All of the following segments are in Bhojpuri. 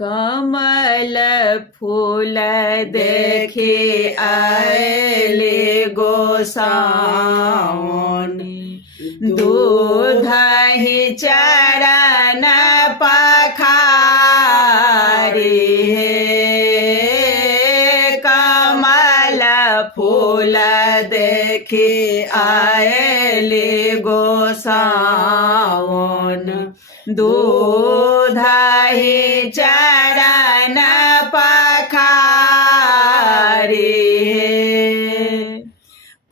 कमल फूल देखे आएले गोसाउनी दूध ही चरण पखारी कमल फूल देखे आएले गोसाउन दूध ही चरण पखारी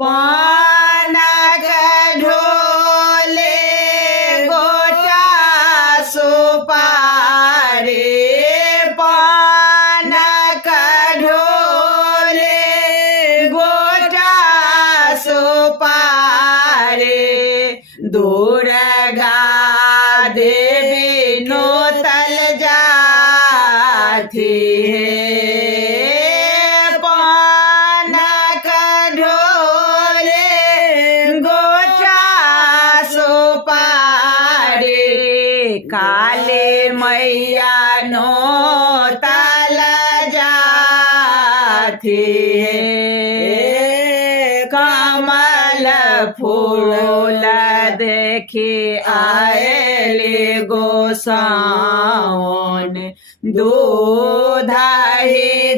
पानक ढोले गोटा सुपारी पानक ढोले गोटा सुपारी दुर्गा देवी नोतल जाती है पानक ढोले गोटा सुपारी काली मैया नोतल जाती है कमल फूल देखे आएले गोसाउन दूध ही